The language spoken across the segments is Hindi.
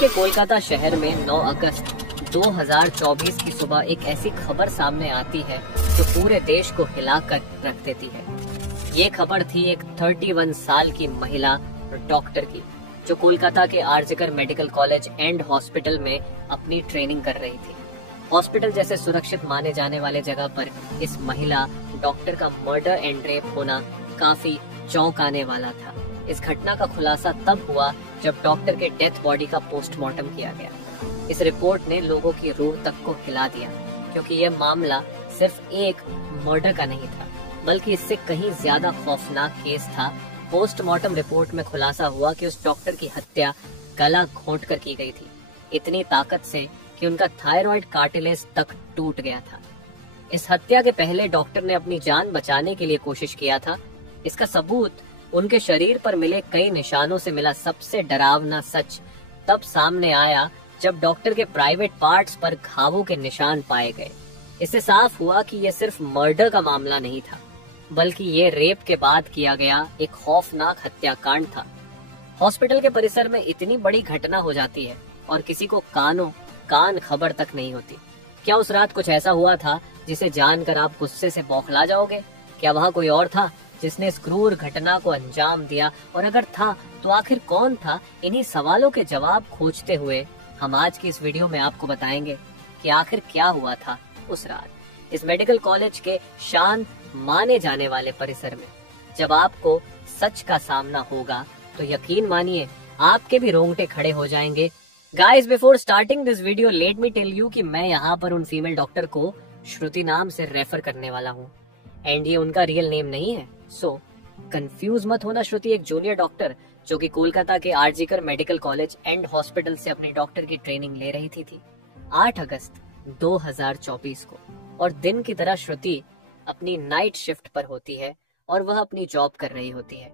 के कोलकाता शहर में 9 अगस्त 2024 की सुबह एक ऐसी खबर सामने आती है जो पूरे देश को हिलाकर रख देती है। ये खबर थी एक 31 साल की महिला डॉक्टर की, जो कोलकाता के RG Kar medical college and hospital में अपनी ट्रेनिंग कर रही थी। हॉस्पिटल जैसे सुरक्षित माने जाने वाले जगह पर इस महिला डॉक्टर का मर्डर एंड रेप होना काफी चौंकाने वाला था। इस घटना का खुलासा तब हुआ जब डॉक्टर के डेथ बॉडी का पोस्टमार्टम किया गया। इस रिपोर्ट ने लोगों की रूह तक को हिला दिया, क्योंकि यह मामला सिर्फ एक मर्डर का नहीं था, बल्कि इससे कहीं ज्यादा खौफनाक केस था। पोस्टमार्टम रिपोर्ट में खुलासा हुआ कि उस डॉक्टर की हत्या गला घोंट कर की गई थी, इतनी ताकत से कि उनका थायराइड कार्टिलेज तक टूट गया था। इस हत्या के पहले डॉक्टर ने अपनी जान बचाने के लिए कोशिश किया था। इसका सबूत उनके शरीर पर मिले कई निशानों से मिला। सबसे डरावना सच तब सामने आया जब डॉक्टर के प्राइवेट पार्ट्स पर घावों के निशान पाए गए। इससे साफ हुआ कि यह सिर्फ मर्डर का मामला नहीं था, बल्कि ये रेप के बाद किया गया एक खौफनाक हत्याकांड था। हॉस्पिटल के परिसर में इतनी बड़ी घटना हो जाती है और किसी को कान खबर तक नहीं होती। क्या उस रात कुछ ऐसा हुआ था जिसे जानकर आप गुस्से से बौखला जाओगे? क्या वहाँ कोई और था जिसने इस क्रूर घटना को अंजाम दिया? और अगर था तो आखिर कौन था? इन्हीं सवालों के जवाब खोजते हुए हम आज की इस वीडियो में आपको बताएंगे कि आखिर क्या हुआ था उस रात इस मेडिकल कॉलेज के शांत माने जाने वाले परिसर में। जब आपको सच का सामना होगा तो यकीन मानिए आपके भी रोंगटे खड़े हो जाएंगे। Guys, before starting this video let me tell you कि मैं यहाँ पर उन फीमेल डॉक्टर को श्रुति नाम से रेफर करने वाला हूँ, एंड ये उनका रियल नेम नहीं है, सो कंफ्यूज मत होना। श्रुति एक जूनियर डॉक्टर जो कि कोलकाता के RG Kar medical college and hospital से अपनी डॉक्टर की ट्रेनिंग ले रही थी 8 अगस्त 2024 को। और दिन की तरह श्रुति अपनी नाइट शिफ्ट पर होती है और वह अपनी जॉब कर रही होती है।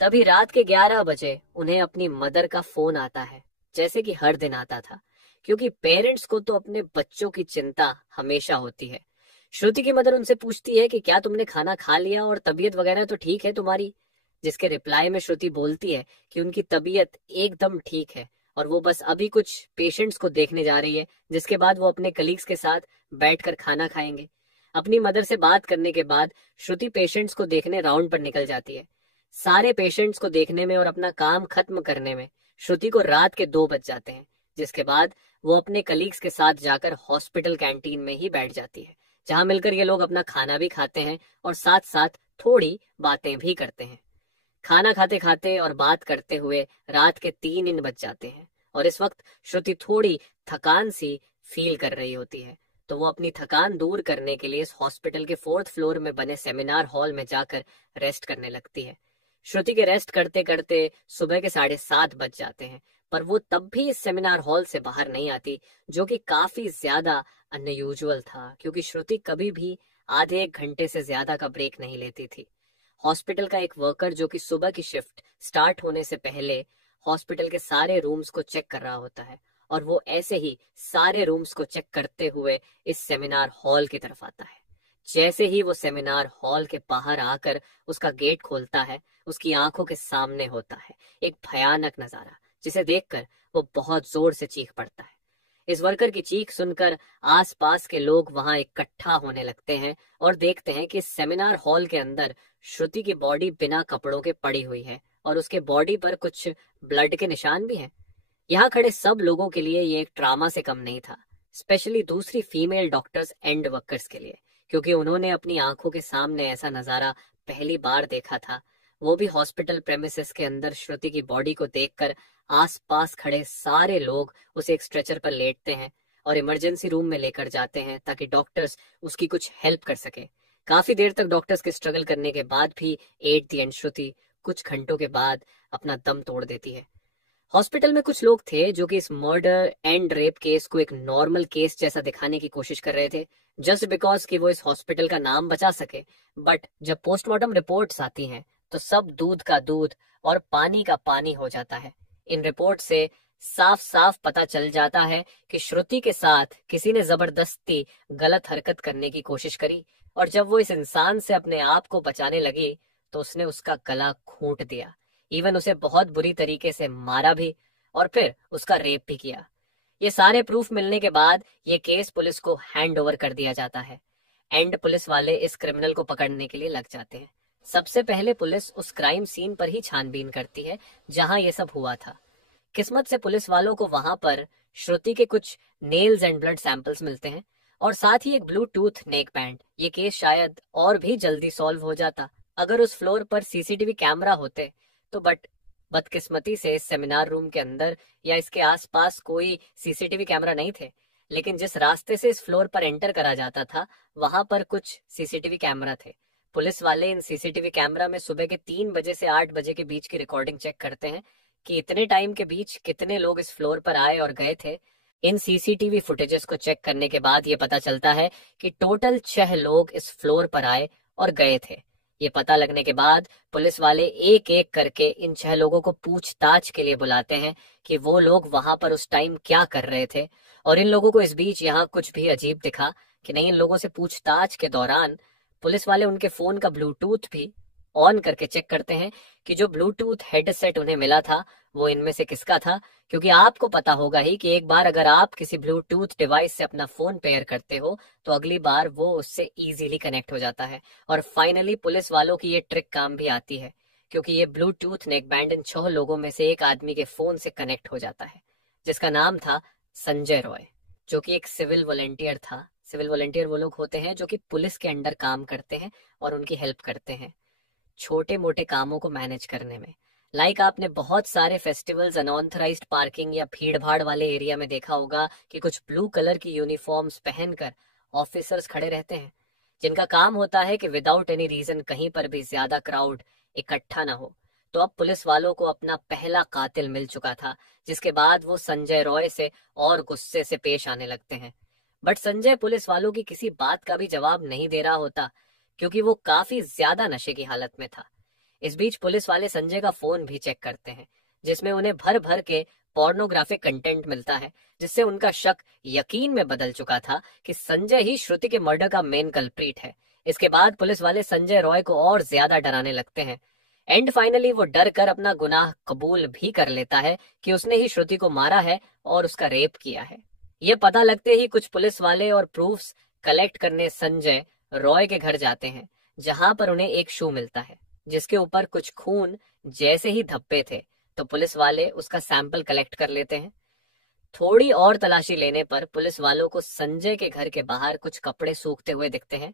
तभी रात के 11 बजे उन्हें अपनी मदर का फोन आता है, जैसे कि हर दिन आता था, क्योंकि पेरेंट्स को तो अपने बच्चों की चिंता हमेशा होती है। श्रुति की मदर उनसे पूछती है कि क्या तुमने खाना खा लिया और तबीयत वगैरह तो ठीक है तुम्हारी? जिसके रिप्लाई में श्रुति बोलती है कि उनकी तबीयत एकदम ठीक है और वो बस अभी कुछ पेशेंट्स को देखने जा रही है, जिसके बाद वो अपने कलीग्स के साथ बैठकर खाना खाएंगे। अपनी मदर से बात करने के बाद श्रुति पेशेंट्स को देखने राउंड पर निकल जाती है। सारे पेशेंट्स को देखने में और अपना काम खत्म करने में श्रुति को रात के 2 बज जाते हैं, जिसके बाद वो अपने कलीग्स के साथ जाकर हॉस्पिटल कैंटीन में ही बैठ जाती है, जहां मिलकर ये लोग अपना खाना भी खाते हैं और साथ साथ थोड़ी बातें भी करते हैं। खाना खाते खाते और बात करते हुए रात के 3 बज जाते हैं और इस वक्त श्रुति थोड़ी थकान सी फील कर रही होती है, तो वो अपनी थकान दूर करने के लिए इस हॉस्पिटल के 4th फ्लोर में बने सेमिनार हॉल में जाकर रेस्ट करने लगती है। श्रुति के रेस्ट करते करते सुबह के 7:30 बज जाते हैं, पर वो तब भी इस सेमिनार हॉल से बाहर नहीं आती, जो कि काफी ज्यादा अनयूजुअल था, क्योंकि श्रुति कभी भी आधे 1 घंटे से ज्यादा का ब्रेक नहीं लेती थी। हॉस्पिटल का एक वर्कर जो कि सुबह की शिफ्ट स्टार्ट होने से पहले हॉस्पिटल के सारे रूम्स को चेक कर रहा होता है, और वो ऐसे ही सारे रूम्स को चेक करते हुए इस सेमिनार हॉल की तरफ आता है। जैसे ही वो सेमिनार हॉल के बाहर आकर उसका गेट खोलता है, उसकी आंखों के सामने होता है एक भयानक नजारा, जिसे देखकर वो बहुत जोर से चीख पड़ता है। इस वर्कर की चीख सुनकर आसपास के लोग वहां इकट्ठा होने लगते हैं और देखते हैं कि सेमिनार हॉल के अंदर श्रुति की बॉडी बिना कपड़ों के पड़ी हुई है और उसके बॉडी पर कुछ ब्लड के निशान भी हैं। यहाँ खड़े सब लोगों के लिए ये एक ड्रामा से कम नहीं था, स्पेशली दूसरी फीमेल डॉक्टर्स एंड वर्कर्स के लिए, क्योंकि उन्होंने अपनी आंखों के सामने ऐसा नजारा पहली बार देखा था। वो भी हॉस्पिटल प्रेमिसेस के अंदर श्रुति की बॉडी को देखकर आसपास खड़े सारे लोग उसे एक स्ट्रेचर पर लेटते हैं और इमरजेंसी रूम में लेकर जाते हैं ताकि डॉक्टर्स उसकी कुछ हेल्प कर सके। काफी देर तक डॉक्टर्स के स्ट्रगल करने के बाद भी एट द एंड श्रुति कुछ घंटों के बाद अपना दम तोड़ देती है। हॉस्पिटल में कुछ लोग थे जो कि इस मर्डर एंड रेप केस को एक नॉर्मल केस जैसा दिखाने की कोशिश कर रहे थे, जस्ट बिकॉज कि वो इस हॉस्पिटल का नाम बचा सके। बट जब पोस्टमार्टम रिपोर्ट्स आती हैं तो सब दूध का दूध और पानी का पानी हो जाता है। इन रिपोर्ट से साफ साफ पता चल जाता है कि श्रुति के साथ किसी ने जबरदस्ती गलत हरकत करने की कोशिश करी, और जब वो इस इंसान से अपने आप को बचाने लगी तो उसने उसका गला घोंट दिया, इवन उसे बहुत बुरी तरीके से मारा भी। और फिर उसका रेप भी किया। ये सारे प्रूफ मिलने के बाद ये केस पुलिस को हैंड ओवर कर दिया जाता है एंड पुलिस वाले इस क्रिमिनल को पकड़ने के लिए लग जाते हैं। सबसे पहले पुलिस उस क्राइम सीन पर ही छानबीन करती है जहां ये सब हुआ था। किस्मत से पुलिस वालों को वहां पर श्रुति के कुछ नेल्स एंड ब्लड सैंपल्स मिलते हैं और साथ ही एक ब्लूटूथ नेक बैंड। ये केस शायद और भी जल्दी सॉल्व हो जाता अगर उस फ्लोर पर सीसीटीवी कैमरा होते तो, बट बदकिस्मती से इस सेमिनार रूम के अंदर या इसके आसपास कोई सीसीटीवी कैमरा नहीं थे। लेकिन जिस रास्ते से इस फ्लोर पर एंटर करा जाता था वहां पर कुछ सीसीटीवी कैमरा थे। पुलिस वाले इन सीसीटीवी कैमरा में सुबह के 3 बजे से 8 बजे के बीच की रिकॉर्डिंग चेक करते हैं कि इतने टाइम के बीच कितने लोग इस फ्लोर पर आए और गए थे। इन सीसीटीवी फुटेजेस को चेक करने के बाद ये पता चलता है कि टोटल 6 लोग इस फ्लोर पर आए और गए थे। ये पता लगने के बाद पुलिस वाले एक एक करके इन 6 लोगों को पूछताछ के लिए बुलाते हैं कि वो लोग वहां पर उस टाइम क्या कर रहे थे। और इन लोगों को इस बीच यहाँ कुछ भी अजीब दिखा कि नहीं। इन लोगों से पूछताछ के दौरान पुलिस वाले उनके फोन का ब्लूटूथ भी ऑन करके चेक करते हैं कि जो ब्लूटूथ हेडसेट उन्हें मिला था वो इनमें से किसका था। क्योंकि आपको पता होगा ही कि एक बार अगर आप किसी ब्लूटूथ डिवाइस से अपना फोन पेयर करते हो तो अगली बार वो उससे इजीली कनेक्ट हो जाता है। और फाइनली पुलिस वालों की ये ट्रिक काम भी आती है क्योंकि ये ब्लूटूथ नेक बैंड इन 6 लोगों में से एक आदमी के फोन से कनेक्ट हो जाता है जिसका नाम था संजय रॉय, जो कि एक सिविल वॉलंटियर था। सिविल वॉलंटियर वो लोग होते हैं जो कि पुलिस के अंडर काम करते हैं और उनकी हेल्प करते हैं छोटे मोटे कामों को मैनेज करने में। लाइक आपने बहुत सारे फेस्टिवल्स अनऑथराइज्ड पार्किंग या भीड़ भाड़ वाले एरिया में देखा होगा कि कुछ ब्लू कलर की यूनिफॉर्म्स पहनकर ऑफिसर्स खड़े रहते हैं जिनका काम होता है कि विदाउट एनी रीजन कहीं पर भी ज्यादा क्राउड इकट्ठा ना हो। तो अब पुलिस वालों को अपना पहला कातिल मिल चुका था जिसके बाद वो संजय रॉय से और गुस्से से पेश आने लगते हैं। बट संजय पुलिस वालों की किसी बात का भी जवाब नहीं दे रहा होता क्योंकि वो काफी ज्यादा नशे की हालत में था। इस बीच पुलिस वाले संजय का फोन भी चेक करते हैं जिसमें उन्हें भर भर के पोर्नोग्राफिक कंटेंट मिलता है जिससे उनका शक यकीन में बदल चुका था कि संजय ही श्रुति के मर्डर का मेन कल्प्रीट है। इसके बाद पुलिस वाले संजय रॉय को और ज्यादा डराने लगते हैं एंड फाइनली वो डर कर अपना गुनाह कबूल भी कर लेता है कि उसने ही श्रुति को मारा है और उसका रेप किया है। ये पता लगते ही कुछ पुलिस वाले और प्रूफ्स कलेक्ट करने संजय रॉय के घर जाते हैं जहां पर उन्हें एक शू मिलता है जिसके ऊपर कुछ खून जैसे ही धब्बे थे। तो पुलिस वाले उसका सैंपल कलेक्ट कर लेते हैं। थोड़ी और तलाशी लेने पर पुलिस वालों को संजय के घर के बाहर कुछ कपड़े सूखते हुए दिखते हैं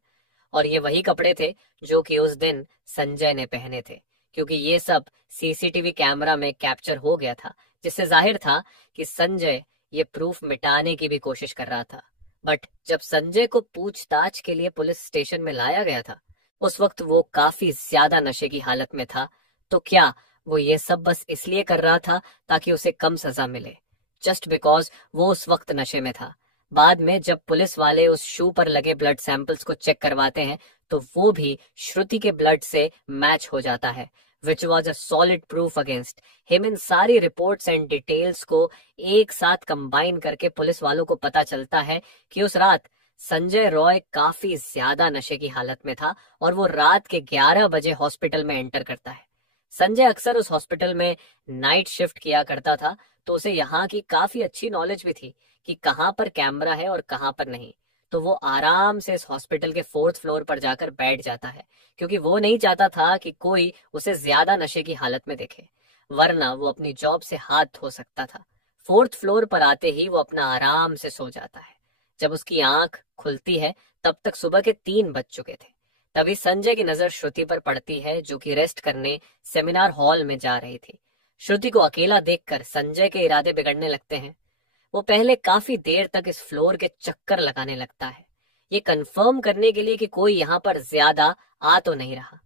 और ये वही कपड़े थे जो कि उस दिन संजय ने पहने थे क्योंकि ये सब सीसीटीवी कैमरा में कैप्चर हो गया था जिससे जाहिर था कि संजय ये प्रूफ मिटाने की भी कोशिश कर रहा था। बट जब संजय को पूछताछ के लिए पुलिस स्टेशन में लाया गया था उस वक्त वो काफी ज्यादा नशे की हालत में था। तो क्या वो ये सब बस इसलिए कर रहा था ताकि उसे कम सजा मिले, जस्ट बिकॉज वो उस वक्त नशे में था। बाद में जब पुलिस वाले उस शू पर लगे ब्लड सैंपल्स को चेक करवाते हैं तो वो भी श्रुति के ब्लड से मैच हो जाता है which was a solid proof against him। इन सारी रिपोर्ट्स एंड डिटेल्स को एक साथ कंबाइन करके पुलिस वालों को पता चलता है कि उस रात संजय रॉय काफी ज्यादा नशे की हालत में था और वो रात के 11 बजे हॉस्पिटल में एंटर करता है। संजय अक्सर उस हॉस्पिटल में नाइट शिफ्ट किया करता था तो उसे यहाँ की काफी अच्छी नॉलेज भी थी कि कहाँ पर कैमरा है और कहाँ पर नहीं। तो वो आराम से इस हॉस्पिटल के 4th फ्लोर पर जाकर बैठ जाता है क्योंकि वो नहीं चाहता था कि कोई उसे ज्यादा नशे की हालत में देखे, वरना वो अपनी जॉब से हाथ धो सकता था। 4th फ्लोर पर आते ही वो अपना आराम से सो जाता है। जब उसकी आंख खुलती है तब तक सुबह के 3 बज चुके थे। तभी संजय की नजर श्रुति पर पड़ती है जो कि रेस्ट करने सेमिनार हॉल में जा रही थी। श्रुति को अकेला देखकर संजय के इरादे बिगड़ने लगते हैं। वो पहले काफी देर तक इस फ्लोर के चक्कर लगाने लगता है ये कंफर्म करने के लिए कि कोई यहाँ पर ज्यादा आ तो नहीं रहा।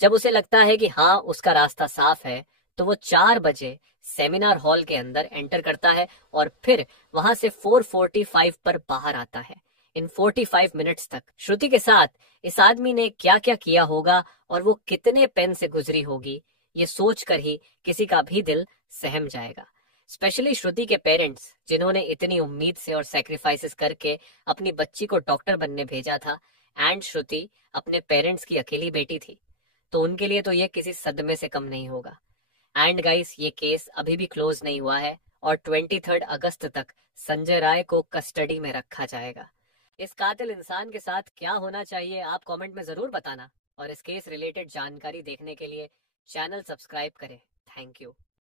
जब उसे लगता है कि हाँ उसका रास्ता साफ है तो वो 4 बजे सेमिनार हॉल के अंदर एंटर करता है और फिर वहां से 4:45 पर बाहर आता है। इन 45 मिनट्स तक श्रुति के साथ इस आदमी ने क्या क्या किया होगा और वो कितने पेन से गुजरी होगी ये सोचकर ही किसी का भी दिल सहम जाएगा। स्पेशली श्रुति के पेरेंट्स जिन्होंने इतनी उम्मीद से और सैक्रिफाइसेस करके अपनी बच्ची को डॉक्टर बनने भेजा था एंड श्रुति अपने पेरेंट्स की अकेली बेटी थी तो उनके लिए तो ये किसी सदमे से कम नहीं होगा। एंड गाइस, ये केस अभी भी क्लोज नहीं हुआ है और 23 अगस्त तक संजय राय को कस्टडी में रखा जाएगा। इस कातिल इंसान के साथ क्या होना चाहिए आप कमेंट में जरूर बताना, और इस केस रिलेटेड जानकारी देखने के लिए चैनल सब्सक्राइब करें। Thank you.